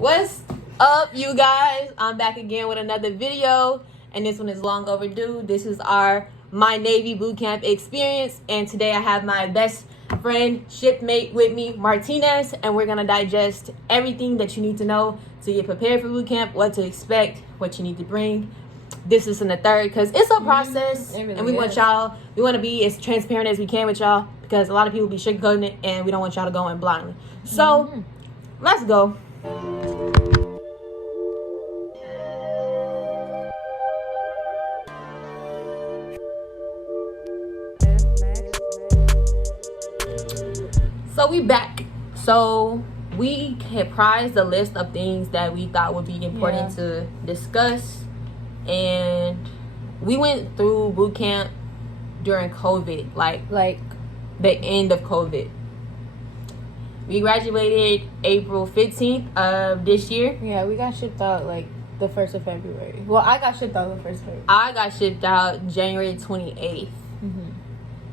What's up, you guys? I'm back again with another video, and this one is long overdue. This is our My Navy BootCamp experience, and today I have my best friend, shipmate with me, Martinez, and we're gonna digest everything that you need to know to get prepared for BootCamp, what to expect, what you need to bring. This is in the third because it's a process, really and we want to be as transparent as we can with y'all because a lot of people be sugarcoating it, and we don't want y'all to go in blindly. So let's go. So we back. So we comprised a list of things that we thought would be important to discuss, and we went through boot camp during COVID, like the end of COVID. We graduated April 15th of this year. Yeah, we got shipped out like the 1st of February. Well, I got shipped out the 1st of February. I got shipped out January 28th.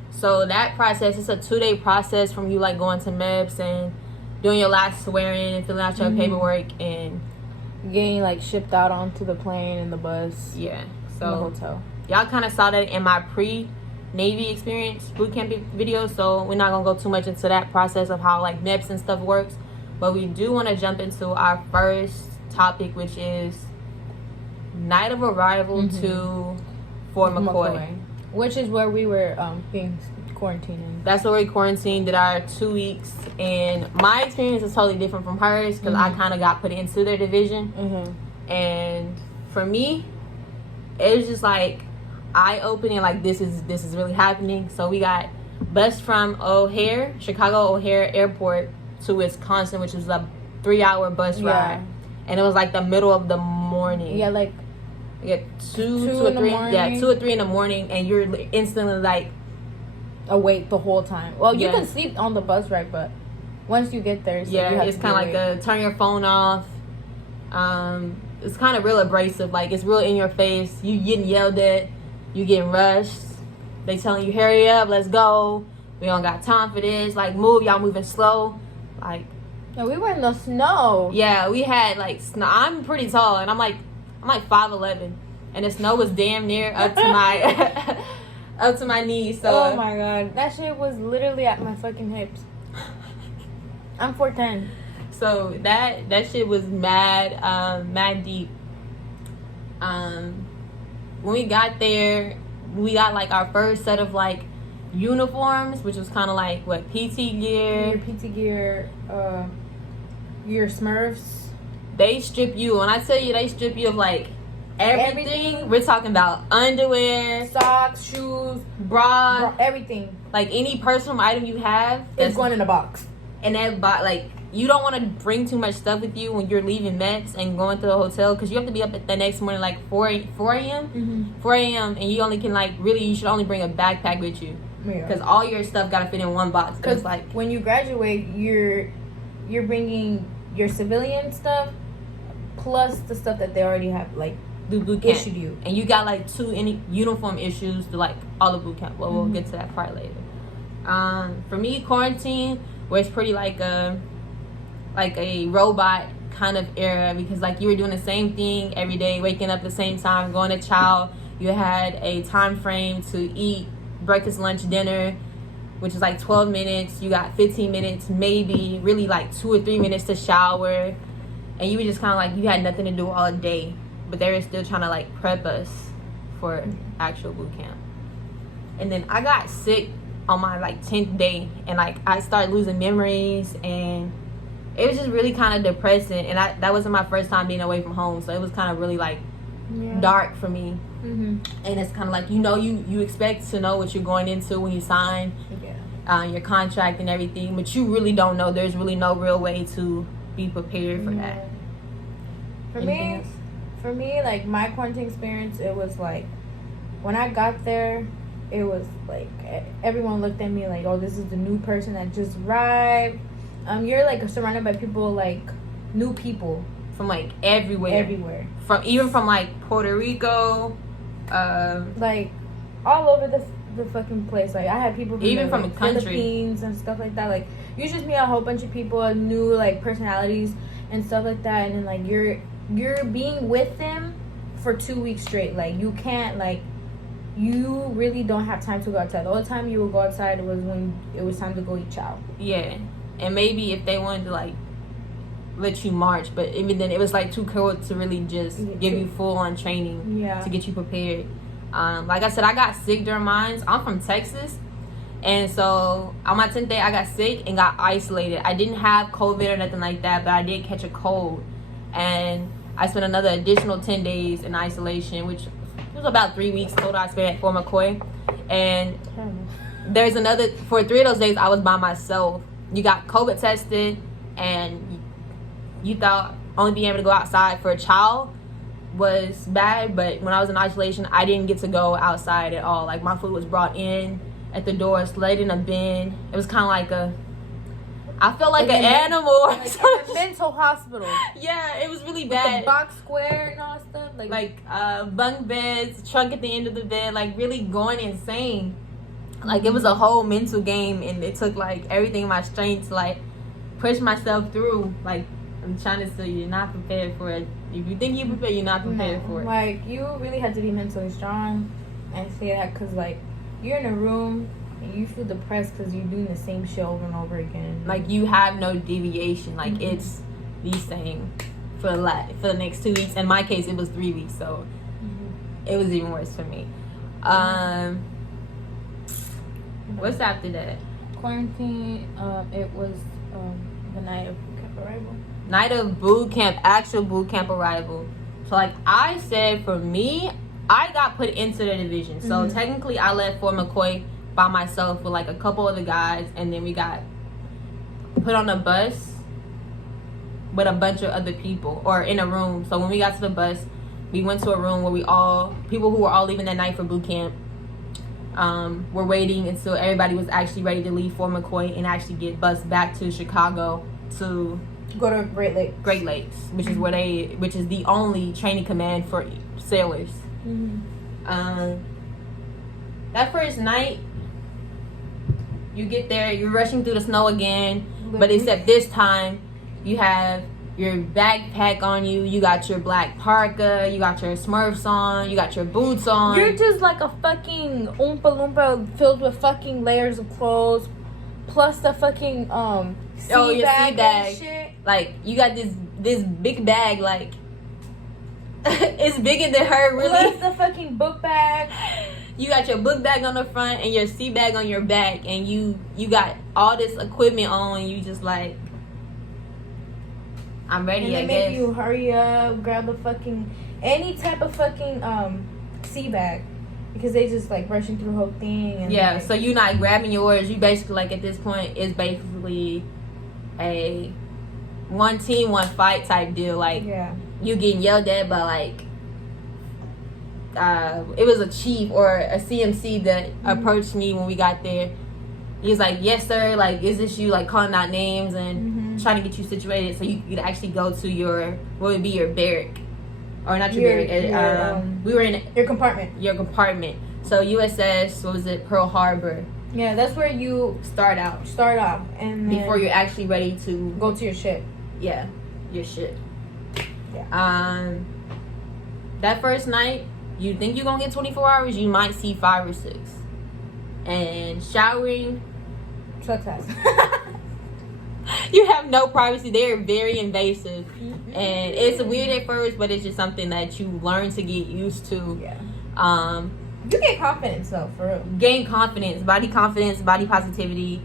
So that process, it's a 2-day process from you like going to MEPS and doing your last swearing and filling out your paperwork and getting like shipped out onto the plane and the bus. Yeah. So the hotel. Y'all kind of saw that in my pre-Navy experience bootcamp video, so we're not gonna go too much into that process of how like MEPS and stuff works. But we do want to jump into our first topic, which is night of arrival to Fort McCoy. Which is where we were being quarantined. That's where we quarantined, did our 2 weeks. And my experience is totally different from hers because I kind of got put into their division. And for me, it was just like eye-opening, like this is really happening. So we got bus from Chicago O'Hare Airport to Wisconsin, which was a 3-hour bus ride. And it was like the middle of the morning. Yeah, like two or three in the morning, and you're instantly like awake the whole time. Well, you can sleep on the bus ride, but once you get there, it's kind of like turn your phone off. It's kind of real abrasive, like it's real in your face. You getting yelled at, you getting rushed. They telling you hurry up, let's go. We don't got time for this. Like move, y'all moving slow. Like we were in the snow. Yeah, we had like snow. I'm pretty tall, and I'm like 5'11", and the snow was damn near up to my up to my knees. So oh my god, that shit was literally at my fucking hips. I'm 4'10". So that shit was mad deep. When we got there, we got like our first set of like uniforms, which was kind of like what PT gear. Your PT gear, your Smurfs. They strip you. When I tell you they strip you of like everything. We're talking about underwear, socks, shoes, bra, everything. Like any personal item you have, it's going in a box. And that like you don't want to bring too much stuff with you when you're leaving MEPS and going to the hotel, because you have to be up at the next morning like 4 a.m. 4 a.m. and you only can you should only bring a backpack with you because all your stuff gotta fit in one box. Because like when you graduate, you're bringing your civilian stuff plus the stuff that they already have like do boot camp issued you, and you got like any uniform issues to like all the boot camp. Well, we'll get to that part later. For me, quarantine was pretty like a robot kind of era, because like you were doing the same thing every day, waking up at the same time, going to chow. You had a time frame to eat breakfast, lunch, dinner, which is like 12 minutes. You got 15 minutes, maybe really like 2 or 3 minutes to shower. And you were just kind of like, you had nothing to do all day. But they were still trying to like prep us for actual boot camp. And then I got sick on my like 10th day. And like I started losing memories. And it was just really kind of depressing. And that wasn't my first time being away from home. So it was kind of really like dark for me. And it's kind of like, you expect to know what you're going into when you sign your contract and everything. But you really don't know. There's really no real way to be prepared for that. For me, like my quarantine experience, it was like when I got there, it was like everyone looked at me like, oh, this is the new person that just arrived. You're like surrounded by people, like new people from like everywhere. From like Puerto Rico, like all over the fucking place. Like I had people from the country, Philippines and stuff like that. Like you just meet a whole bunch of people, new like personalities, and stuff like that, and then like you're being with them for 2 weeks straight. Like you can't, like, you really don't have time to go outside. The only time you would go outside was when it was time to go eat chow. Yeah, and maybe if they wanted to like let you march, but even then it was like too cold to really just give you full on training to get you prepared. Like I said, I got sick during mine. I'm from Texas, and so on my 10th day I got sick and got isolated. I didn't have COVID or nothing like that, but I did catch a cold, and I spent another additional 10 days in isolation, which was about 3 weeks total I spent at Fort McCoy. And there's another, for 3 of those days I was by myself. You got COVID tested, and you thought only being able to go outside for a child was bad, but when I was in isolation, I didn't get to go outside at all. Like, my food was brought in at the door, laid in a bin. It was kind of like I felt like an animal. Like a mental hospital. Yeah, it was really bad. The box square and all that stuff. Like bunk beds, trunk at the end of the bed, like really going insane. Like, it was a whole mental game, and it took like everything in my strength to like push myself through. Like, I'm trying to say, you're not prepared for it. If you think you're prepared, you're not prepared for it. Like, you really have to be mentally strong. And say that because, like, you're in a room and you feel depressed because you're doing the same shit over and over again. Like, you have no deviation. Like, it's the same for the next 2 weeks. In my case, it was 3 weeks, so it was even worse for me. What's after that? Quarantine. It was the night of camp arrival. Night of boot camp, actual boot camp arrival. So, like I said, for me, I got put into the division. So, technically, I left Fort McCoy by myself with, like, a couple of the guys. And then we got put on a bus with a bunch of other people. Or in a room. So, when we got to the bus, we went to a room where people who were all leaving that night for boot camp, were waiting until everybody was actually ready to leave Fort McCoy and actually get bused back to Chicago to go to Great Lakes, which is the only training command for sailors. That first night, you get there, you're rushing through the snow again, but except this time, you have your backpack on you, you got your black parka, you got your Smurfs on, you got your boots on. You're just like a fucking Oompa Loompa filled with fucking layers of clothes, plus the fucking sea bag and shit. Like, you got this big bag, like, it's bigger than her, really. Plus the fucking book bag. You got your book bag on the front and your sea bag on your back, and you got all this equipment on, and you just like, I'm ready, I guess. And they make you hurry up, grab the fucking, any type of fucking sea bag. Because they just like rushing through the whole thing. And yeah, like, so you're not grabbing yours. You basically, like, at this point, it's basically a one team, one fight type deal. Like, you getting yelled at by, like, it was a chief or a CMC that approached me when we got there. He was like, yes, sir, like, is this you, like, calling out names and trying to get you situated so you could actually go to what would be your barrack. Or not your barrack. We were in your compartment. Your compartment. So USS, what was it, Pearl Harbor. Yeah, that's where you start off. And before you're actually ready to go to your ship. Yeah, your ship. Yeah. That first night, you think you're gonna get 24 hours, you might see 5 or 6. And showering success. You have no privacy. They're very invasive. And it's weird at first, but it's just something that you learn to get used to. Yeah. You get confidence though, for real. Gain confidence, body positivity.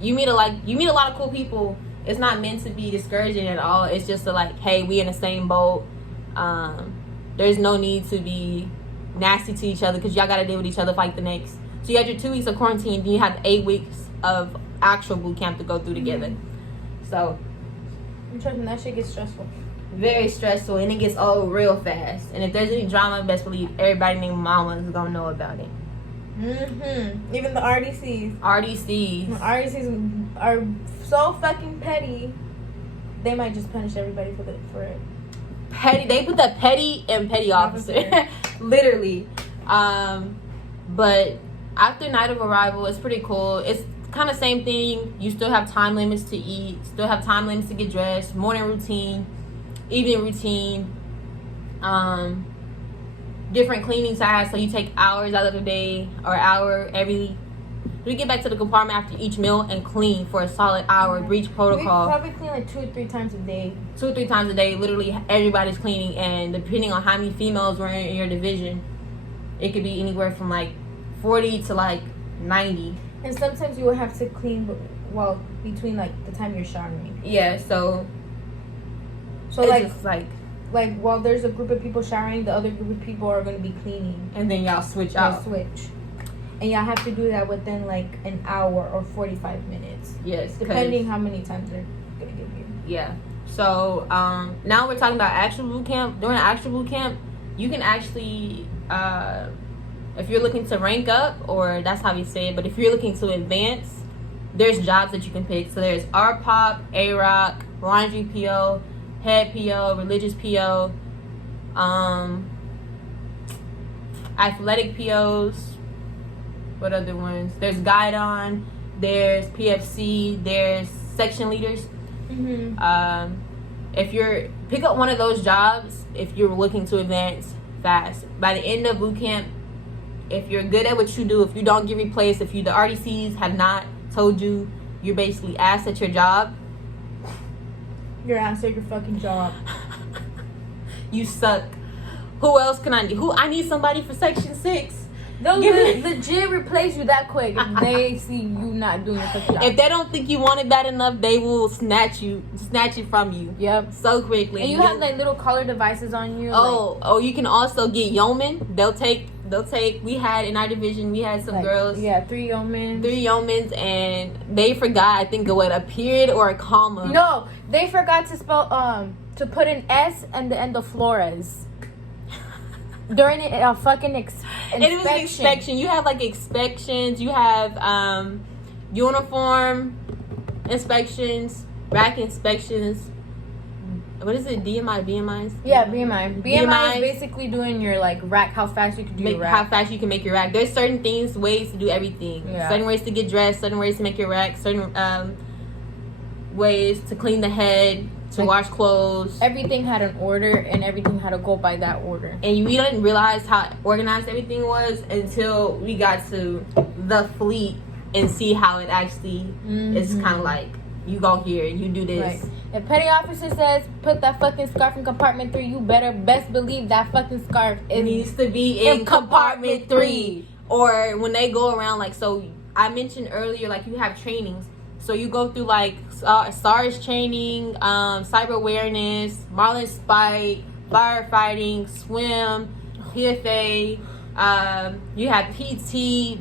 You meet a lot of cool people. It's not meant to be discouraging at all. It's just like, hey, we in the same boat. There's no need to be nasty to each other because y'all got to deal with each other for like the next. So you had your 2 weeks of quarantine, then you have 8 weeks of actual boot camp to go through together. So I'm trusting that shit gets stressful. Very stressful, and it gets old real fast. And if there's any drama, best believe everybody named Mama is gonna know about it. Even the RDCs. RDCs are so fucking petty. They might just punish everybody for it. Petty. They put the petty and petty officer. Literally. But after night of arrival, it's pretty cool. It's kind of same thing. You still have time limits to eat, still have time limits to get dressed, morning routine, evening routine, different cleaning tasks. So you take hours out of the day or hour every. We get back to the compartment after each meal and clean for a solid hour. Breach protocol. We probably clean like 2 or 3 times a day. 2 or 3 times a day. Literally, everybody's cleaning, and depending on how many females were in your division, it could be anywhere from like 40 to like 90. And sometimes you will have to clean, between like the time you're showering. Yeah. So it's like just like while there's a group of people showering, the other group of people are going to be cleaning. And then y'all switch out. Switch. And y'all have to do that within like an hour or 45 minutes. Yes. Depending how many times they're going to give you. Yeah. So now we're talking about actual boot camp. During actual boot camp, you can actually, if you're looking to rank up, or that's how we say it, but if you're looking to advance, there's jobs that you can pick. So there's RPOP, AROC, laundry PO, head PO, religious PO, athletic POs. What other ones? There's guidon, there's PFC, there's section leaders. If you're pick up one of those jobs, if you're looking to advance fast, by the end of boot camp, if you're good at what you do, if you don't get replaced, if the RDCs have not told you you're basically ass at your job, you're ass at your fucking job. You suck. Who else can I need? I need somebody for section 6. They'll legit replace you that quick if they see you not doing your fucking job. If they don't think you want it bad enough, they will snatch it from you. Yep. So quickly. And you have like little collar devices on you. Oh, you can also get yeomen. They'll take. We had in our division, we had some girls. Yeah, 3 yeomen. 3 yeomens, and they forgot, I think, a period or a comma. No, they forgot to spell to put an S and the end of Flores. During a fucking inspection. It was an inspection. You have like inspections. You have uniform inspections, rack inspections. What is it? BMIs? Yeah, BMI. BMI is basically doing your like rack, how fast you can do your rack. How fast you can make your rack. There's certain ways to do everything. Yeah. Certain ways to get dressed. Certain ways to make your rack. Certain ways to clean the head. To wash clothes. Everything had an order, and everything had to go by that order. And we didn't realize how organized everything was until we got to the fleet and see how it actually is kind of like, you go here, you do this. Right. If petty officer says, put that fucking scarf in compartment 3, you better best believe that fucking scarf needs to be in compartment 3. Or when they go around, like, so I mentioned earlier, like, you have trainings. So you go through like SARS training, cyber awareness, Marlin Spike, firefighting, swim, PFA. You have PT,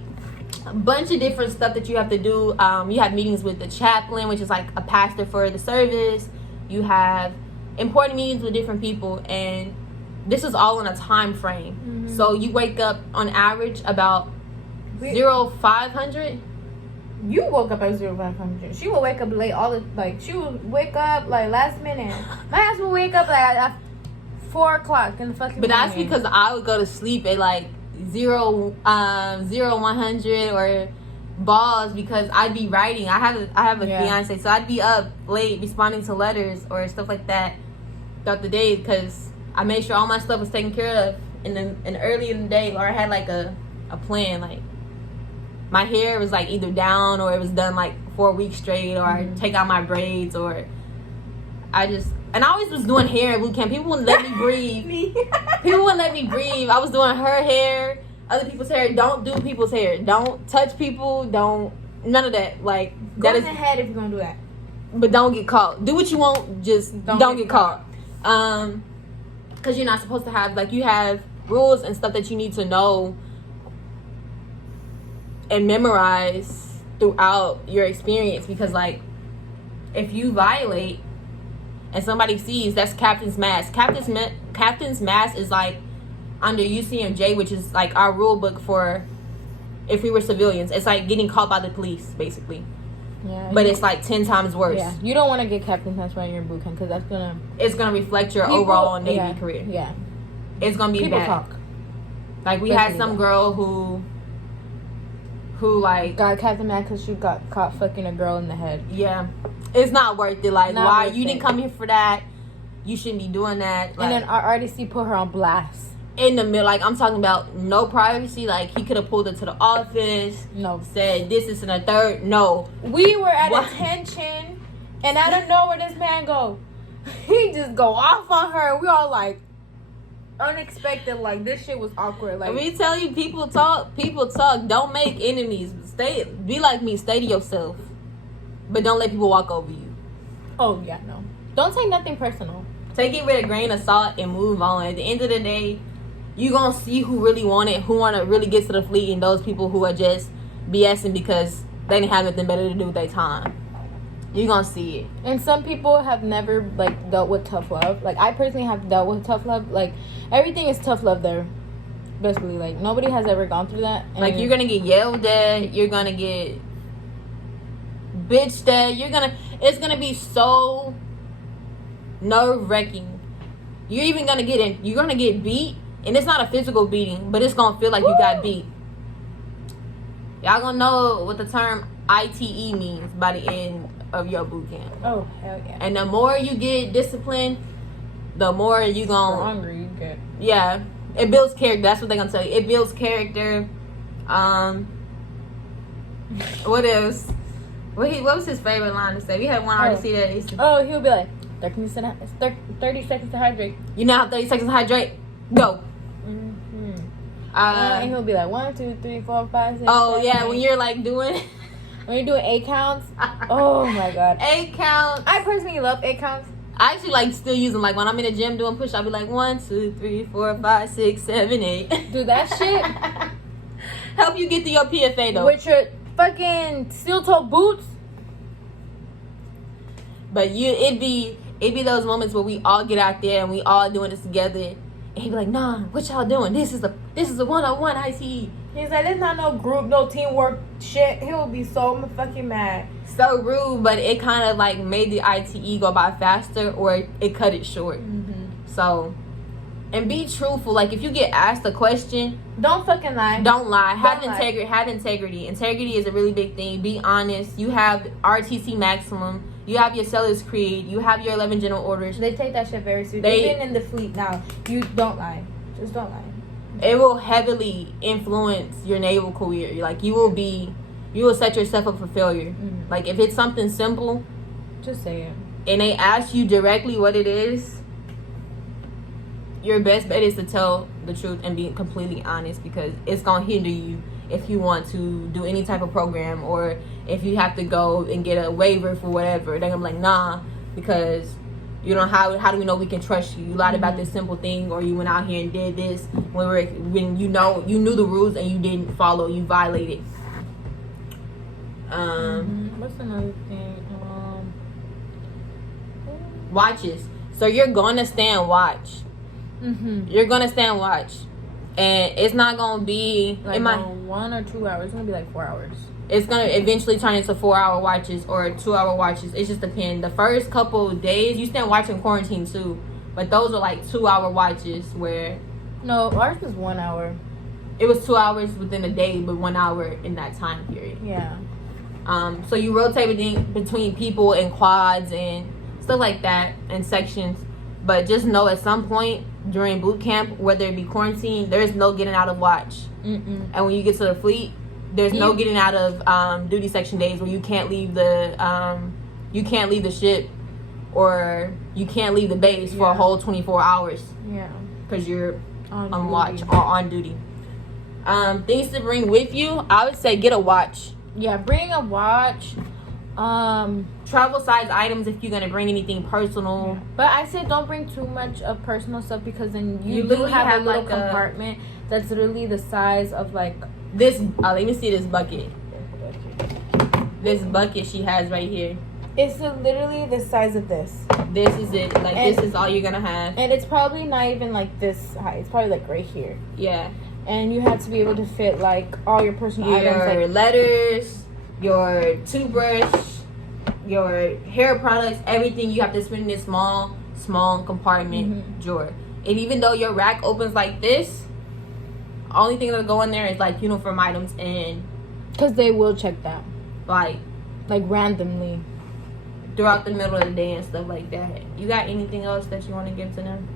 a bunch of different stuff that you have to do. You have meetings with the chaplain, which is like a pastor for the service. You have important meetings with different people, and this is all in a time frame. So you wake up on average about 0500. You woke up at 0500. She will wake up late she would wake up like last minute. My ass will wake up like at 4 o'clock in the fucking But morning. that's because I would go to sleep at like 100 or balls, because I'd be writing. I have a fiance, so I'd be up late responding to letters or stuff like that throughout the day, because I made sure all my stuff was taken care of in early in the day, or I had like a plan. Like my hair was like either down or it was done like for a week straight, or I take out my braids, or I always was doing hair at boot camp. People wouldn't let me breathe. People wouldn't let me breathe. I was doing her hair, other people's hair. Don't do people's hair. Don't touch people. None of that. Like, go that in the head if you're gonna do that. But don't get caught. Do what you want. Just don't get caught. Because you're not supposed to have, like, you have rules and stuff that you need to know and memorize throughout your experience, because like if you violate and somebody sees, that's captain's mask. Captain's mask is like under UCMJ, which is like our rule book for if we were civilians. It's like getting caught by the police, basically. Yeah, but it's like 10 times worse. Yeah, you don't want to get captain's mask when you're in boot camp, because it's gonna reflect your overall Navy career. Yeah, it's gonna be people bad. Talk. Like we had some girl who who like got Captain mad because she got caught fucking a girl in the head. Yeah, it's not worth it. Like, Not why worth you it. didn't come here for that? You shouldn't be doing that. Like, And then our RDC put her on blast. in the middle, like I'm talking about no privacy. Like he could have pulled her to the office. No. Said this and a third. No. We were at What? attention, and I don't know where this man go. He just go off on her. We all like unexpected. Like this shit was awkward. Like We tell you, people talk. People talk. Don't make enemies. Be like me. Stay to yourself, but don't let people walk over you. oh yeah, no. Don't take nothing personal. Take it with a grain of salt and move on. At the end of the day, you gonna see who really want it, who wanna really get to the fleet, and those people who are just BSing because they didn't have nothing better to do with their time. You gonna see it. And some people have never like dealt with tough love. Like I personally have dealt with tough love. Like everything is tough love there. Basically, like nobody has ever gone through that. And Like you're gonna get yelled at, you're gonna get bitched at, it's gonna be so nerve-wracking. You're gonna get beat, and it's not a physical beating, but it's gonna feel like you got beat. Y'all gonna know what the term ITE means by the end of your boot camp. Oh hell yeah. And the more you get disciplined, the more you gonna hungry you get. Yeah, it builds character. That's what they're gonna tell you. It builds character. What else? What was his favorite line to say? We had one already see that. Oh, he'll be like 30 seconds to hydrate. You now have 30 seconds to hydrate. Go. Mm-hmm. And he'll be like 1, 2, 3, 4, 5, 6. Oh 7, yeah, 8. when you're like doing When you're doing 8 counts. Oh my god. 8 counts. I personally love 8 counts. I actually like still use them. Like when I'm in the gym doing push, I'll be like 1, 2, 3, 4, 5, 6, 7, 8. Do that shit. Help you get to your PFA though. With your fucking steel toe boots. But it'd be those moments where we all get out there and we all doing this together, and he'd be like, "Nah, what y'all doing? This is a one-on-one ITE." He's like, "There's not no group, no teamwork shit." He'll be so fucking mad. So rude, but it kind of like made the ITE go by faster, or it cut it short. Mm-hmm. So, and be truthful. Like if you get asked a question, don't fucking lie. Don't lie. Have Don't lie. integrity. Have integrity. Integrity is a really big thing. Be honest. You have RTC maximum. You have your seller's creed. You have your 11 general orders. They take that shit very seriously. Even in the fleet now, you don't lie. Just don't lie. It will heavily influence your naval career. Like you will set yourself up for failure. Mm-hmm. Like if it's something simple, just say it. And they ask you directly what it is, your best bet is to tell the truth and be completely honest, because it's gonna hinder you if you want to do any type of program, or if you have to go and get a waiver for whatever. They're gonna be like, nah, because you know how do we know we can trust you? You lied about this simple thing, or you went out here and did this when you knew the rules and you didn't follow, you violated. What's another thing? Watches. So you're gonna stand watch. Mm-hmm. You're gonna stand watch, and it's not gonna be like 1 or 2 hours. It's gonna be like 4 hours. It's gonna eventually turn into 4-hour watches or 2-hour watches. It just depends. The first couple of days you stand watch in quarantine too, but those are like 2-hour watches where no, ours was 1 hour. It was 2 hours within a day, but 1 hour in that time period. Yeah. So you rotate between people and quads and stuff like that and sections, but just know at some point during boot camp, whether it be quarantine, there's no getting out of watch. Mm-mm. And when you get to the fleet, there's no getting out of duty section days where you can't leave the ship, or you can't leave the base for a whole 24 hours. Yeah. Because you're on watch or on duty. Things to bring with you, I would say get a watch. Yeah, bring a watch. Travel size items if you're gonna bring anything personal. But I said don't bring too much of personal stuff, because then you do literally have a little like compartment that's literally the size of like this. Let me see this bucket. This bucket she has right here. It's literally the size of this. This is it. Like this is all you're gonna have. And it's probably not even like this high. It's probably like right here. Yeah. And you have to be able to fit like all your personal items, your like letters, your toothbrush, your hair products, everything you have to spin in this small compartment drawer. And even though your rack opens like this, only thing that'll go in there is like uniform items and Because they will check that. Like randomly. Throughout the middle of the day and stuff like that. You got anything else that you want to give to them?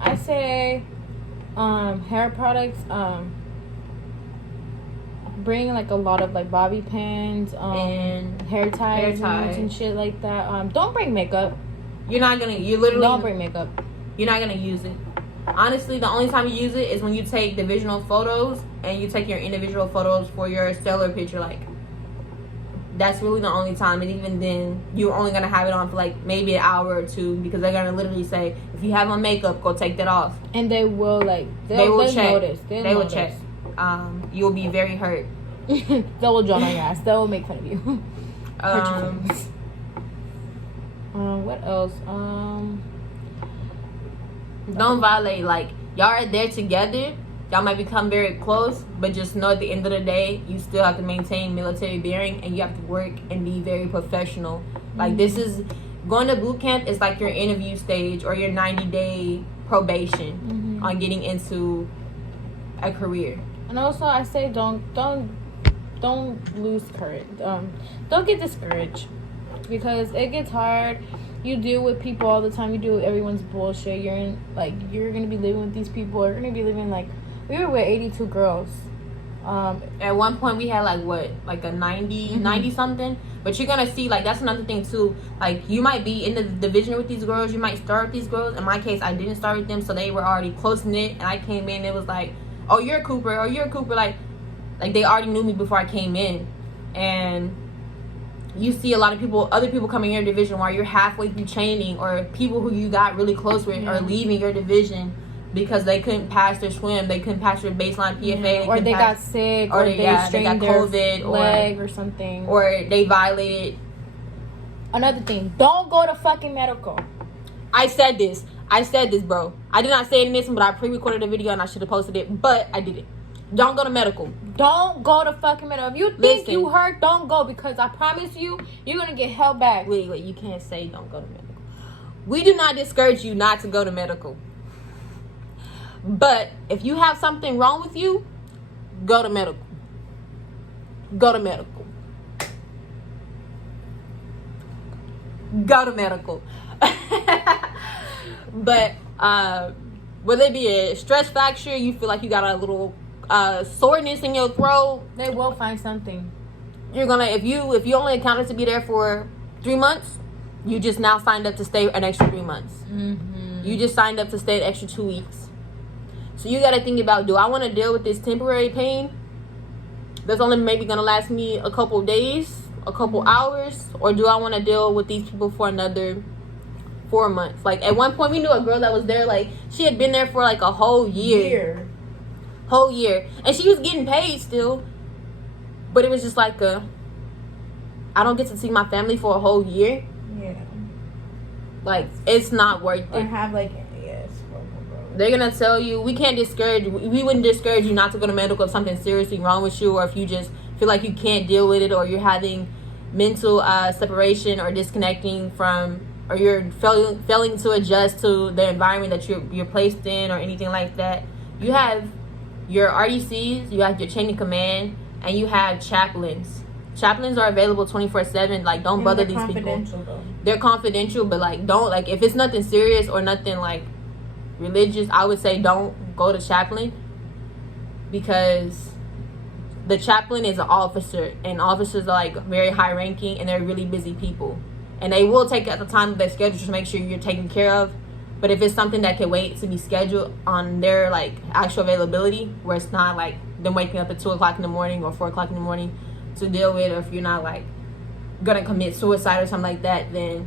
I say hair products, bring like a lot of like bobby pins, and hair ties and shit like that. Don't bring makeup. You literally don't bring makeup. You're not gonna use it. Honestly, the only time you use it is when you take divisional photos and you take your individual photos for your stellar picture. Like, that's really the only time, and even then you're only gonna have it on for like maybe an hour or two, because they're gonna literally say, if you have on makeup, go take that off. And they will check. They will check. You'll be very hurt. They will draw on your ass. They will make fun of you. What else? Don't violate. Like, y'all are there together. Y'all might become very close, but just know at the end of the day, you still have to maintain military bearing, and you have to work and be very professional. Like, this is going to boot camp is like your interview stage or your 90-day probation on getting into a career. And also, I say don't lose courage. Don't get discouraged, because it gets hard. You deal with people all the time. You deal with everyone's bullshit. You're gonna be living with these people. You're gonna be living we were with 82 girls. At one point we had like a 90 something. But you're gonna see, like, that's another thing too. Like, you might be in the division with these girls. You might start with these girls. In my case, I didn't start with them, so they were already close knit. And I came in, it was like, oh, you're a Cooper. Oh, you're a Cooper. Like they already knew me before I came in. And you see a lot of other people coming in your division while you're halfway through training, or people who you got really close with are leaving your division because they couldn't pass their swim, they couldn't pass their baseline PFA, or they got sick, or they strained their COVID, leg or something, or they violated. Another thing, don't go to fucking medical. I said this, bro. I did not say it in this one, but I pre-recorded a video and I should have posted it, but I did it. Don't go to medical. Don't go to fucking medical. If you think you hurt, don't go, because I promise you, you're gonna get held back. Wait, you can't say don't go to medical. We do not discourage you not to go to medical. But if you have something wrong with you, go to medical. Go to medical. Go to medical. But whether it be a stress fracture, you feel like you got a little soreness in your throat, they will find something. You're gonna, if you only accounted to be there for 3 months, you just now signed up to stay an extra 3 months. You just signed up to stay an extra 2 weeks. So you got to think about, do I want to deal with this temporary pain that's only maybe going to last me a couple of days, a couple hours, or do I want to deal with these people for another 4 months? Like, at one point we knew a girl that was there, like, she had been there for like a whole year. Whole year. And she was getting paid still, but it was just like I don't get to see my family for a whole year. Yeah. Like, it's not worth it. Or have they're gonna tell you, we wouldn't discourage you not to go to medical if something's seriously wrong with you, or if you just feel like you can't deal with it, or you're having mental separation or disconnecting from, or you're failing to adjust to the environment that you're placed in, or anything like that. You have your RDCs, you have your chain of command, and you have chaplains. Chaplains are available 24/7. Like, don't bother these people. Though. They're confidential, but like, don't, like, if it's nothing serious or nothing like religious, I would say don't go to chaplain, because the chaplain is an officer, and officers are like very high ranking, and they're really busy people, and they will take at the time of their schedule to make sure you're taken care of. But if it's something that can wait to be scheduled on their like actual availability, where it's not like them waking up at 2:00 in the morning or 4:00 in the morning to deal with, or if you're not like gonna commit suicide or something like that, then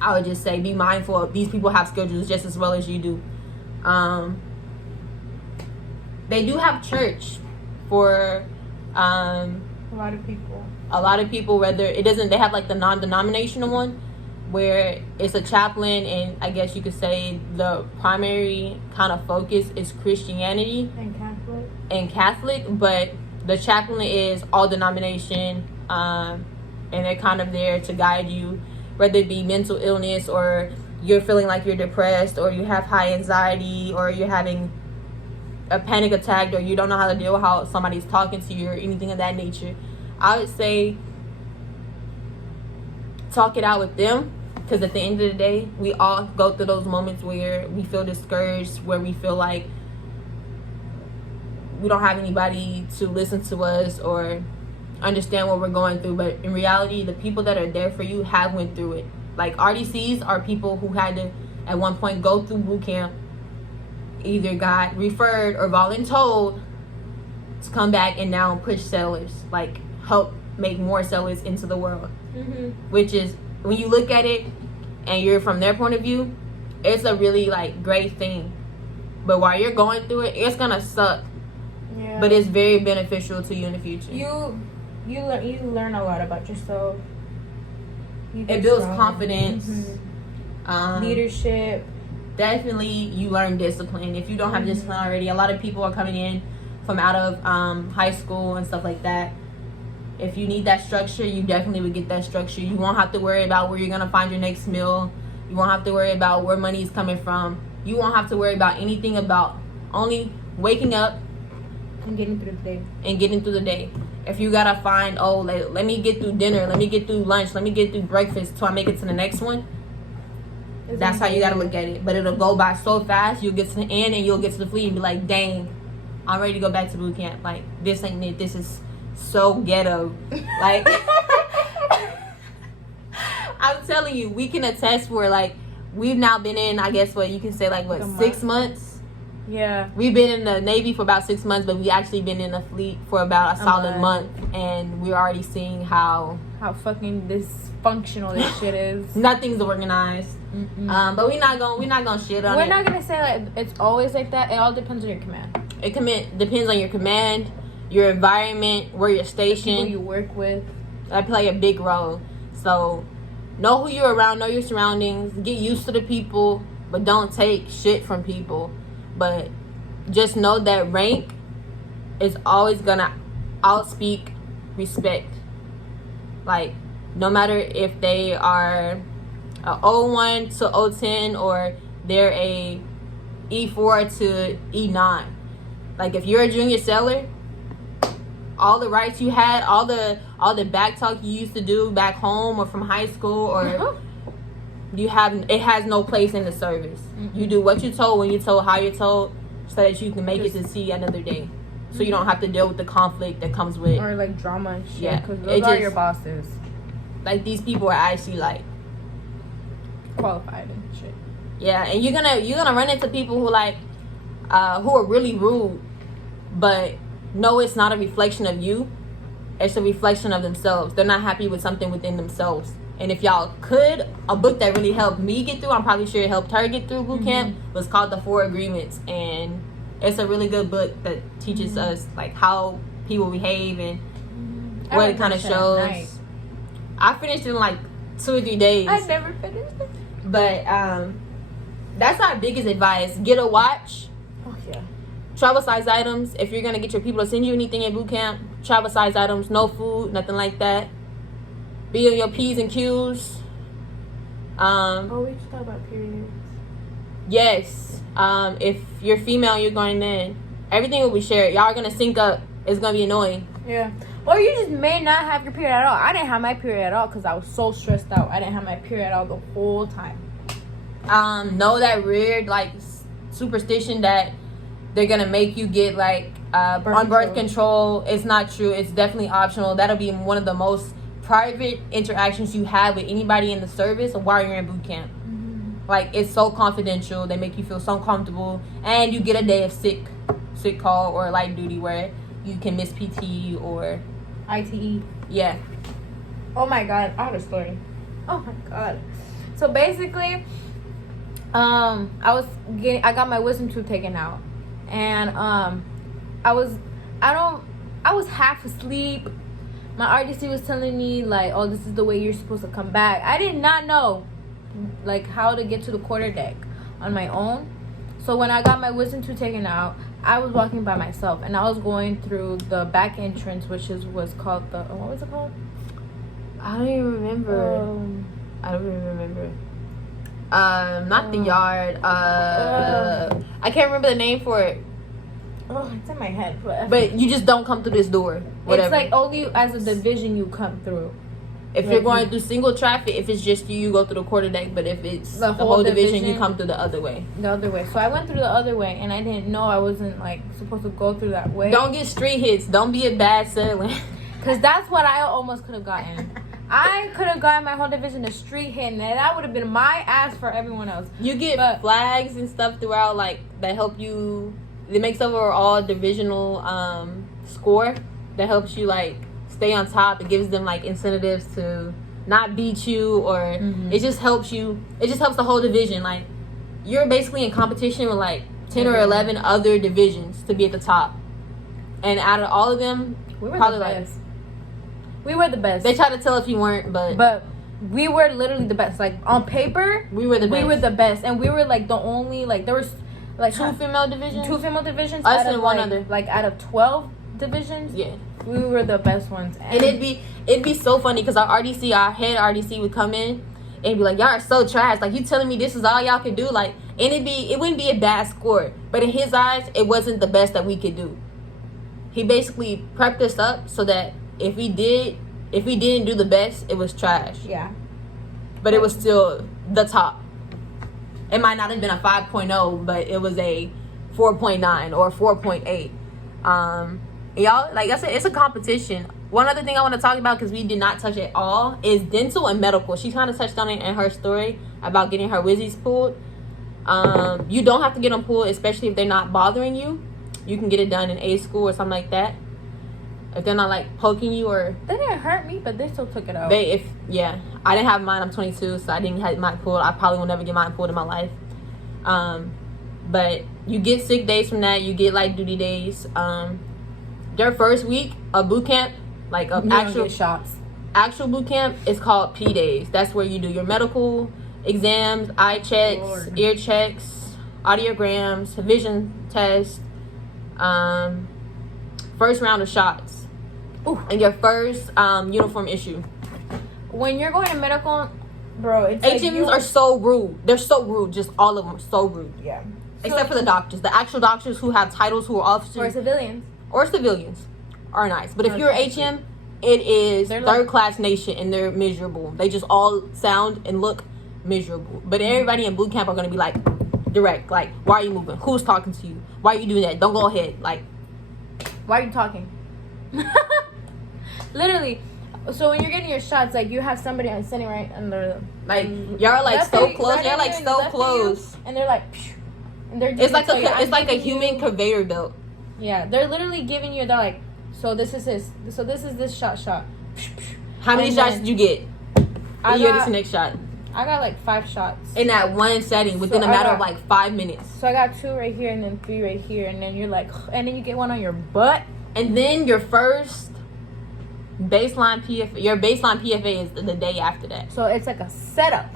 I would just say be mindful of, these people have schedules just as well as you do. They do have church for a lot of people. Whether it doesn't, they have like the non-denominational one where it's a chaplain, and I guess you could say the primary kind of focus is Christianity and Catholic, but the chaplain is all denomination, and they're kind of there to guide you, whether it be mental illness, or you're feeling like you're depressed, or you have high anxiety, or you're having a panic attack or you don't know how to deal with how somebody's talking to you or anything of that nature, I would say talk it out with them, because at the end of the day, we all go through those moments where we feel discouraged, where we feel like we don't have anybody to listen to us or understand what we're going through. But in reality, the people that are there for you have went through it. Like, RDCs are people who had to at one point go through boot camp, either got referred or voluntold to come back and now push sellers, like help make more sellers into the world. Which is, when you look at it and you're from their point of view, it's a really like great thing. But while you're going through it, it's gonna suck. Yeah. But it's very beneficial to you in the future. You learn a lot about yourself. It builds confidence. Leadership. Definitely, you learn discipline. If you don't have discipline already, a lot of people are coming in from out of high school and stuff like that. If you need that structure, you definitely would get that structure. You won't have to worry about where you're going to find your next meal. You won't have to worry about where money is coming from. You won't have to worry about anything, about only waking up and getting through the day. If you got to find, let me get through dinner, let me get through lunch, let me get through breakfast till I make it to the next one. That's how you got to look at it. But it'll go by so fast. You'll get to the end and you'll get to the fleet and be like, dang, I'm ready to go back to boot camp. Like, this ain't it. This is so ghetto. Like, I'm telling you, we can attest for, like, we've now been in, I guess, what you can say, like, 6 months? Yeah. We've been in the Navy for about 6 months, but we actually been in the fleet for about a solid month. And we're already seeing how fucking dysfunctional this shit is. Nothing's organized. But we're not gonna shit on it. We're not gonna say like it's always like that. It all depends on your command. It depends on your command, your environment, where you're stationed, people you work with. That play a big role. So know who you're around, know your surroundings, get used to the people, but don't take shit from people. But just know that rank is always gonna outspeak respect. Like, no matter if they are a O1 to O10 or they're a E4 to E9. Like, if you're a junior seller, all the rights you had, all the back talk you used to do back home or from high school, or it has no place in the service. You do what you're told, when you're told, how you're told, so that you can make it to see another day. So you don't have to deal with the conflict that comes with, or like drama and shit. Yeah, because those are your bosses. Like, these people are actually like qualified and shit. Yeah, and you're gonna run into people who like who are really rude, but no, it's not a reflection of you. It's a reflection of themselves. They're not happy with something within themselves. And if y'all could, a book that really helped me get through, I'm probably sure it helped her get through boot camp, was called The 4 Agreements. And it's a really good book that teaches us like how people behave and what it kind of shows. Nice. I finished it in like 2 or 3 days. I never finished it. But that's our biggest advice. Get a watch. Oh yeah. Travel size items. If you're gonna get your people to send you anything in boot camp, travel size items. No food, nothing like that. Be on your P's and Q's. We just talk about periods. Yes. If you're female, you're going in. Everything will be shared. Y'all are gonna sync up. It's gonna be annoying. Yeah. Or you just may not have your period at all. I didn't have my period at all because I was so stressed out. I didn't have my period at all the whole time. Know that weird like superstition that they're gonna make you get like birth control. It's not true. It's definitely optional. That'll be one of the most private interactions you have with anybody in the service while you're in boot camp. Like, it's so confidential. They make you feel so comfortable, and you get a day of sick call or light duty where you can miss PT or ITE. Yeah. Oh my god, I have a story. Oh my god. So basically, I got my wisdom tooth taken out, and I was half asleep. My RDC was telling me like, oh, this is the way you're supposed to come back. I did not know like how to get to the quarter deck on my own. So when I got my wisdom tooth taken out, I was walking by myself, and I was going through the back entrance, which was called the, what was it called? I don't even remember. Not the yard. I can't remember the name for it. Oh, it's in my head. But you just don't come through this door. Whatever. It's like only as a division you come through. If you're going through single traffic, if it's just you go through the quarterdeck. But if it's the whole division, you come through the other way. The other way. So I went through the other way, and I didn't know I wasn't like supposed to go through that way. Don't get street hits. Don't be a bad sailor. Because that's what I almost could have gotten. I could have gotten my whole division a street hit, and that would have been my ass for everyone else. You get flags and stuff throughout, like, that help you. It makes overall divisional score that helps you, like, stay on top. It gives them, like, incentives to not beat you, or it just helps you. It just helps the whole division. Like, you're basically in competition with, like, 10 or 11 other divisions to be at the top. And out of all of them, we were probably the best. We were the best. They tried to tell if you weren't, but we were literally the best. Like, on paper, we were the best. We were the best, and we were like the only, like, there was like two female divisions. Us and one other. Like, out of 12 divisions, yeah, we were the best ones. And it'd be so funny because our head RDC would come in and be like, y'all are so trash. Like, you telling me this is all y'all can do? Like, and it wouldn't be a bad score, but in his eyes, it wasn't the best that we could do. He basically prepped us up so that if we didn't do the best, it was trash. Yeah. But it was still the top. It might not have been a 5.0, but it was a 4.9 or 4.8. Y'all, like I said, it's a competition. One other thing I want to talk about, because we did not touch it all, is dental and medical. She kind of touched on it in her story about getting her Wizzies pulled. You don't have to get them pulled, especially if they're not bothering you. You can get it done in A school or something like that. If they're not, like, poking you or... They didn't hurt me, but they still took it out. I didn't have mine. I'm 22, so I didn't have mine pulled. I probably will never get mine pulled in my life. But you get sick days from that. You get light duty days. Their first week of boot camp, like actual shots. Actual boot camp is called P days. That's where you do your medical exams, eye checks, ear checks, audiograms, vision tests, first round of shots. Ooh. And your first uniform issue. When you're going to medical, bro, it's HMs are so rude. They're so rude. Just all of them are so rude. Yeah. Except for the doctors. The actual doctors who have titles, who are officers. Or civilians. Are nice. But if you're HM, it is third class nation, and they're miserable. They just all sound and look miserable. But everybody in boot camp are going to be like direct. Like, why are you moving? Who's talking to you? Why are you doing that? Don't go ahead. Like, why are you talking? Literally. So when you're getting your shots, like, you have somebody sitting right under, like, y'all are like so close. Y'all like so close, and they're like, and they're it's like a human conveyor belt. Yeah, they're literally giving you. They're like, so this is this. So this is this shot. How many shots did you get? You get this next shot. I got like 5 shots in that one setting within a matter of like 5 minutes. So I got 2 right here and then 3 right here, and then you're like, and then you get one on your butt, and then your first baseline PFA. Your baseline PFA is the day after that. So it's like a setup.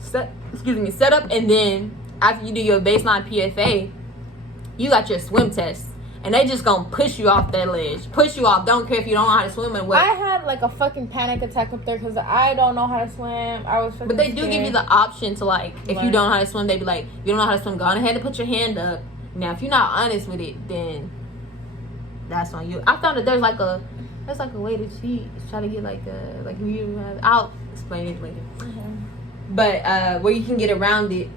Setup, and then after you do your baseline PFA, you got your swim test. And they just gonna push you off that ledge. Push you off. Don't care if you don't know how to swim and what. I had like a fucking panic attack up there because I don't know how to swim. I was fucking But they do give you the option to, like, if you don't know how to swim, they be like, you don't know how to swim, go on ahead and put your hand up. Now, if you're not honest with it, then that's on you. I found that there's like a way to cheat. Try to get I'll explain it later. Mm-hmm. But where you can get around it.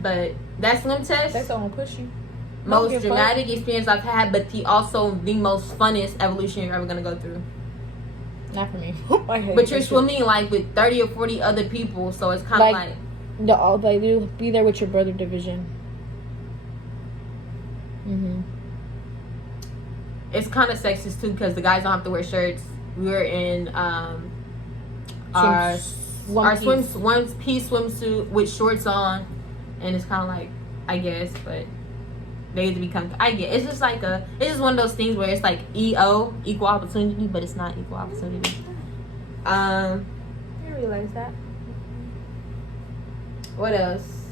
But that swim test, that's gonna push you. Most dramatic experience I've had, but also the most funnest evolution you're ever gonna go through. Not for me. But you're swimming like with 30 or 40 other people, so it's kind of like you'll be there with your brother division. Mhm. It's kind of sexist too because the guys don't have to wear shirts. We're in our one piece swimsuit with shorts on, and it's kind of like, I guess, but they get to become. I get it's just like it's just one of those things where it's like EO, equal opportunity, but it's not equal opportunity. I realize that. What else?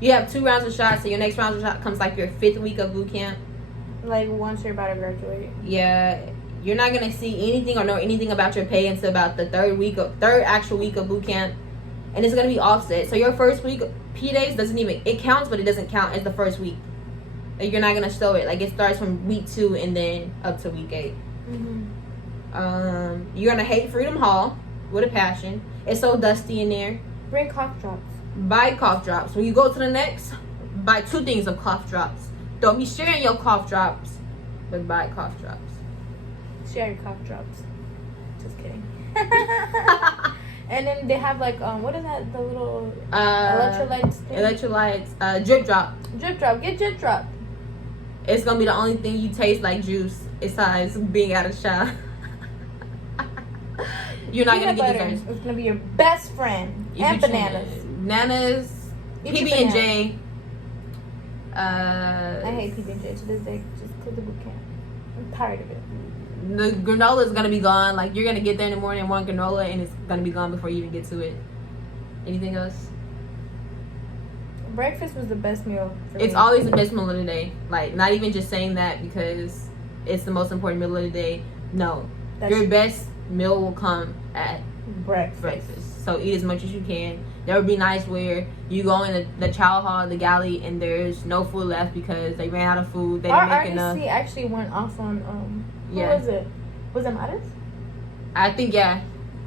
You have 2 rounds of shots, so your next round of shot comes like your 5th week of boot camp. Like once you're about to graduate. Yeah, you're not gonna see anything or know anything about your pay until about the third actual week of boot camp, and it's gonna be offset. So your first week P days it counts, but it doesn't count as the first week. Like, you're not gonna show it. Like, it starts from week 2 and then up to week 8. You're gonna hate Freedom Hall with a passion. It's so dusty in there. Bring cough drops. Buy cough drops. When you go to the next, buy 2 things of cough drops. Don't be sharing your cough drops, but buy cough drops. Share your cough drops. Just kidding. And then they have like what is that? The little electrolytes thing? Electrolytes. Drip drop. Drip drop. Get drip drop. It's gonna be the only thing you taste like juice besides being out of shower. You're not Peanut gonna get butter. desserts. It's gonna be your best friend. And bananas. Bananas. PB&J. I hate PB&J to this day just because of boot camp. I'm tired of it. The granola is gonna be gone. Like, you're gonna get there in the morning and want granola, and it's gonna be gone before you even get to it. Anything else? Breakfast was the best meal for It's me. always the best meal of the day. Like, not even just saying that because it's the most important meal of the day. No, your best meal will come at breakfast. So eat as much as you can. That would be nice where you go in the child hall, the galley, and there's no food left because they ran out of food. They didn't make enough. REC actually went off on who Yeah. was it? Was it Martinez? I think, yeah.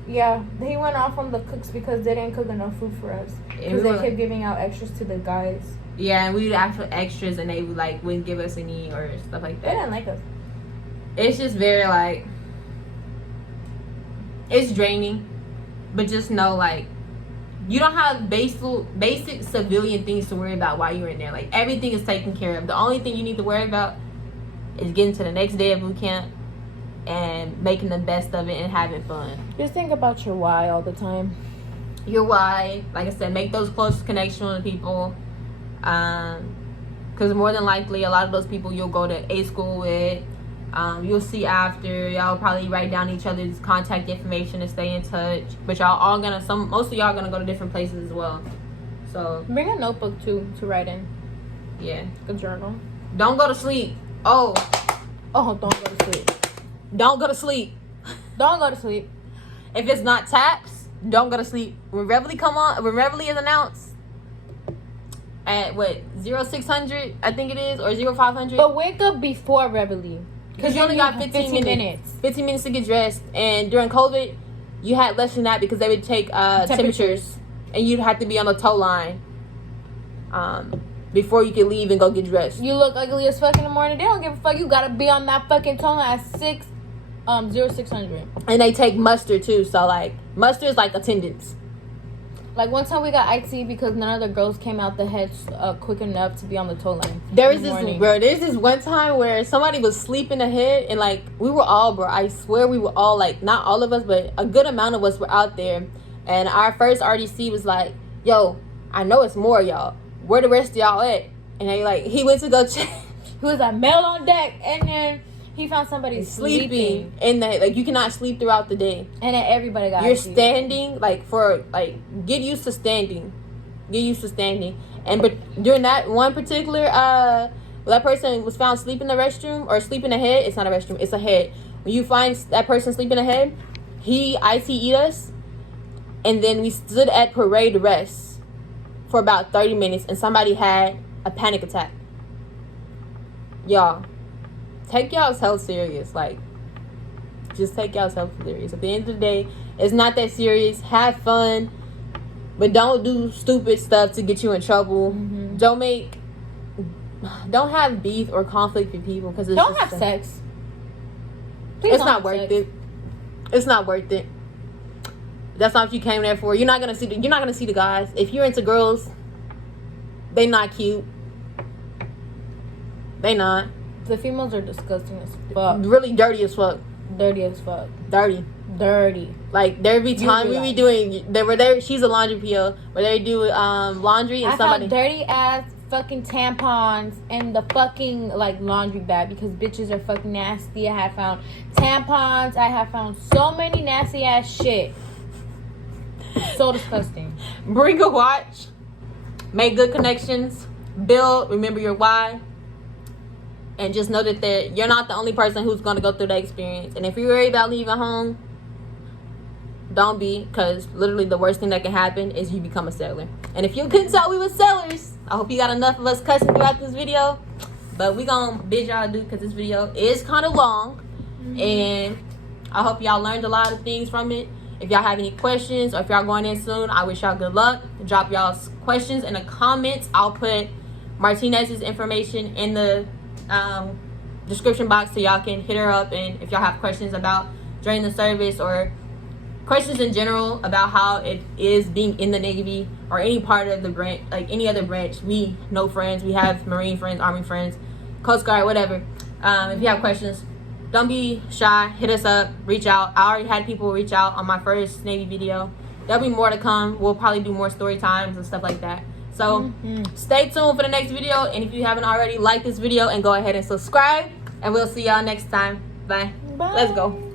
Yeah, he went off on the cooks because they didn't cook enough food for us. Because they kept giving out extras to the guys. Yeah, and we would ask for extras, and they would wouldn't give us any or stuff like that. They didn't like us. It's just very it's draining, but just know you don't have basic civilian things to worry about while you're in there. Like, everything is taken care of. The only thing you need to worry about is getting to the next day of boot camp and making the best of it and having fun. Just think about your why all the time. Your why, like I said, make those close connections with people. Because more than likely, a lot of those people you'll go to A school with. You'll see after. Y'all probably write down each other's contact information and stay in touch. But y'all all most of y'all gonna go to different places as well. So bring a notebook too to write in. Yeah. A journal. Don't go to sleep. Oh, don't go to sleep. Don't go to sleep. Don't go to sleep. If it's not taps, don't go to sleep. When Reveille is announced at 0600, I think it is, or 0500. But wake up before Reveille. Because you only got 15 minutes. 15 minutes to get dressed. And during COVID, you had less than that because they would take temperatures. And you'd have to be on the tow line before you could leave and go get dressed. You look ugly as fuck in the morning. They don't give a fuck. You gotta be on that fucking tow line at 0600. And they take muster too. So, muster is attendance. One time we got IT because none of the girls came out the heads quick enough to be on the tow line. There's this one time where somebody was sleeping ahead and we were all, bro, I swear we were all not all of us, but a good amount of us were out there. And our first RDC was like, yo, I know it's more y'all. Where the rest of y'all at? And they he went to go check. He was mail on deck, and then he found somebody sleeping. And you cannot sleep throughout the day. And then everybody got You're standing, get used to standing. Get used to standing. But during that one particular, that person was found sleeping in the restroom or sleeping ahead. It's not a restroom, it's a head. When you find that person sleeping ahead, he ITE'd us. And then we stood at parade rest for about 30 minutes. And somebody had a panic attack. Y'all. Take y'all's health serious. Just take y'all's health serious. At the end of the day, it's not that serious. Have fun, but don't do stupid stuff to get you in trouble. Mm-hmm. Don't have beef or conflict with people because don't have sex. It's not worth it. It's not worth it. That's not what you came there for. You're not gonna see the guys. If you're into girls, they not cute. They not. The females are disgusting as fuck. Really dirty as fuck. Dirty as fuck. Dirty. There be time we be doing. They were there. She's a laundry PO where they do laundry and somebody. I found dirty ass fucking tampons in the fucking laundry bag because bitches are fucking nasty. I have found tampons. I have found so many nasty ass shit. So disgusting. Bring a watch. Make good connections. Build. Remember your why. And just know that you're not the only person who's going to go through that experience. And if you're worried about leaving home, don't be. Because literally the worst thing that can happen is you become a settler. And if you couldn't tell we were sellers, I hope you got enough of us cussing throughout this video. But we gonna bid y'all adieu because this video is kind of long. And I hope y'all learned a lot of things from it. If y'all have any questions or if y'all going in soon, I wish y'all good luck. Drop y'all's questions in the comments. I'll put Martinez's information in the description box so y'all can hit her up. And if y'all have questions about joining the service or questions in general about how it is being in the Navy or any part of the branch, like any other branch, we know friends. We have Marine friends, Army friends, Coast Guard, whatever. If you have questions, don't be shy. Hit us up. Reach out. I already had people reach out on my first Navy video. There'll be more to come. We'll probably do more story times and stuff like that. So stay tuned for the next video. And if you haven't already, like this video and go ahead and subscribe. And we'll see y'all next time. Bye. Bye. Let's go.